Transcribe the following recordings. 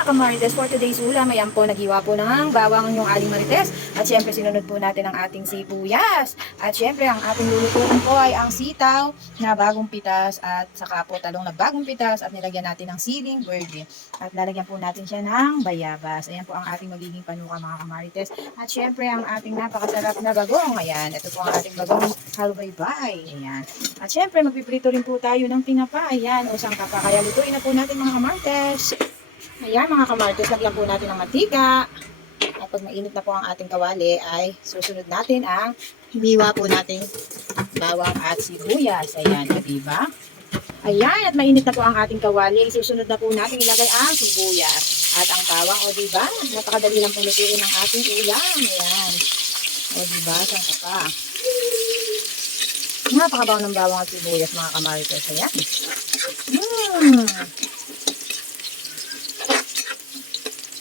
mga kamarites, for today's ulam, ayan po, naghiwa po ng bawang yung aling marites. At syempre, sinunod po natin ang ating sibuyas. At syempre, ang ating lulutuin po ay ang sitaw na bagong pitas at saka po talong na bagong pitas at nilagyan natin ng siling verde. At lalagyan po natin siya ng bayabas. Ayan po ang ating magiging panuka mga kamarites. At syempre, ang ating napakasarap na bagong. Ayan, ito po ang ating bagong halbaybay. Ayan. At syempre, magpiprito rin po tayo ng tinapa. Ayan, o sangka pa. Kaya lutuin na po natin mga kamarites. Ayan mga kamarites, lagyan po natin ng mantika. At pag mainit na po ang ating kawali, ay susunod natin ang hiniwa po natin bawang at sibuyas. Ayan, diba? Ayan, at mainit na po ang ating kawali. Susunod na po natin ilagay ang sibuyas at ang bawang. O diba? Napakadali lang po lutuin ng ating ulam. Ayan. O diba? Sangka pa. Napakabaw ng bawang at sibuyas mga kamarites. Ayan.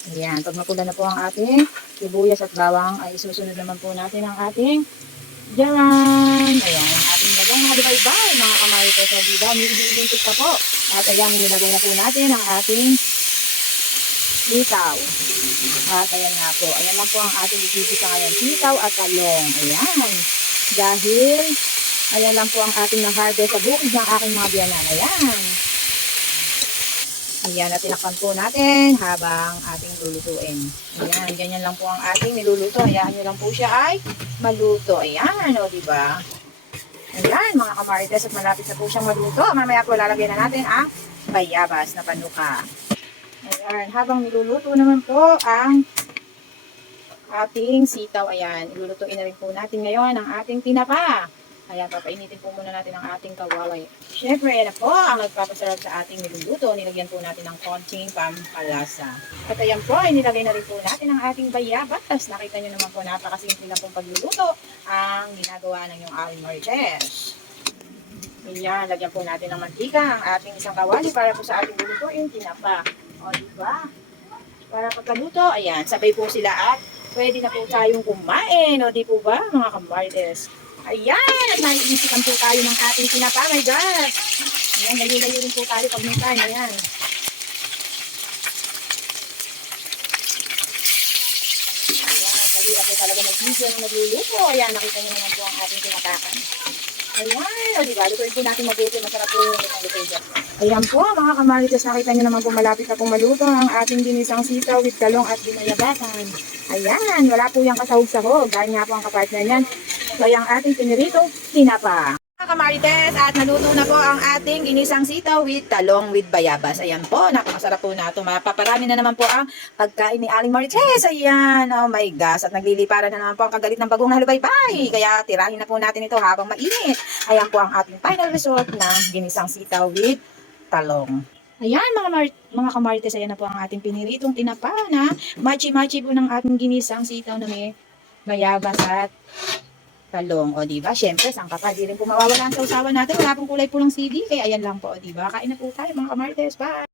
Ayan, pag mapula na po ang ating sibuyas at bawang, ay susunod naman po natin ang ating jaran. Ayan, ang ating bagang halbaybay mga kamarites. So, diba? May i-identic pa po. At ayan, nilagay na po natin ang ating sitaw. At ayan nga po. Ayan lang po ang ating igigisa ngayon. Sitaw at talong. Ayan. Dahil, ayan lang po ang ating na-harvest sa bukid ng aking mga biyanan. Ayan. Ayan, at tinakpan po natin habang ating lulutuin. Ayan, ganyan lang po ang ating niluluto. Hayaan nyo lang po siya ay maluto. Ayan, o diba? Ayan, mga kamarites, at malapit na po siyang maluto. Mamaya po lalagyan na natin ang bayabas na panuka. Ayan, habang niluluto naman po ang ating sitaw. Ayan, ilulutuin na rin po natin ngayon ang ating tinapa. Ayan, papainitin po muna natin ang ating kawali. Siyempre, ayan po ang nagpapasarap sa ating niluluto. Nilagyan po natin ng konting pampalasa. At ayan po, ay nilagay na rin po natin ang ating bayabas. Nakita nyo naman po, napakasimple lang pong pagluluto ang ginagawa ng yung aling marites. Ayan, lagyan po natin ng mantika ang ating isang kawali para po sa ating lulutuin, tinapa. O, diba? Para pagkaluto, ayan, sabay po sila at pwede na po tayong kumain. O, di po ba, mga kamarites? Ayan, at naiisikan po tayo ng ating tinapa. My God! Ayan, layo-layo rin po tayo pag may time. Ayan. Ayan, dali ako talaga mag-video na nagluluto. Ayan, nakita niyo naman po ang ating tinatakan. Ayan, o diba, lutuin po natin mabuti. Masarap po yung lutuin dyan. Ayan po, mga kamarites, nakita niyo naman po malapit na pong maluto ang ating ginisang sitaw with talong at binayabasan. Ayan, wala po yung kasahog-sahog. Dahil nga po ang kapartner niyan. So, yung ating piniritong tinapa. Mga kamarites, at naluto na po ang ating ginisang sitaw with talong with bayabas. Ayan po, napakasarap po na ito. Mapaparami na naman po ang pagkain ni Aling Marites. Ayan, oh my gosh. At nagliliparan na naman po ang kagalit ng bagong halbaybay. Kaya tirahin na po natin ito habang mainit. Ayan po ang ating final result ng ginisang sitaw with talong. Ayan mga kamarites, ayan na po ang ating piniritong tinapa na machi-machi po ng ating ginisang sitaw na may bayabas at talong. O diba? Siyempre, sangka pa. Di rin po mawawala ang sausawan natin. Wala pong kulay pulang sili. Kaya ayan lang po. O diba? Kain na po tayo mga kamarites. Bye!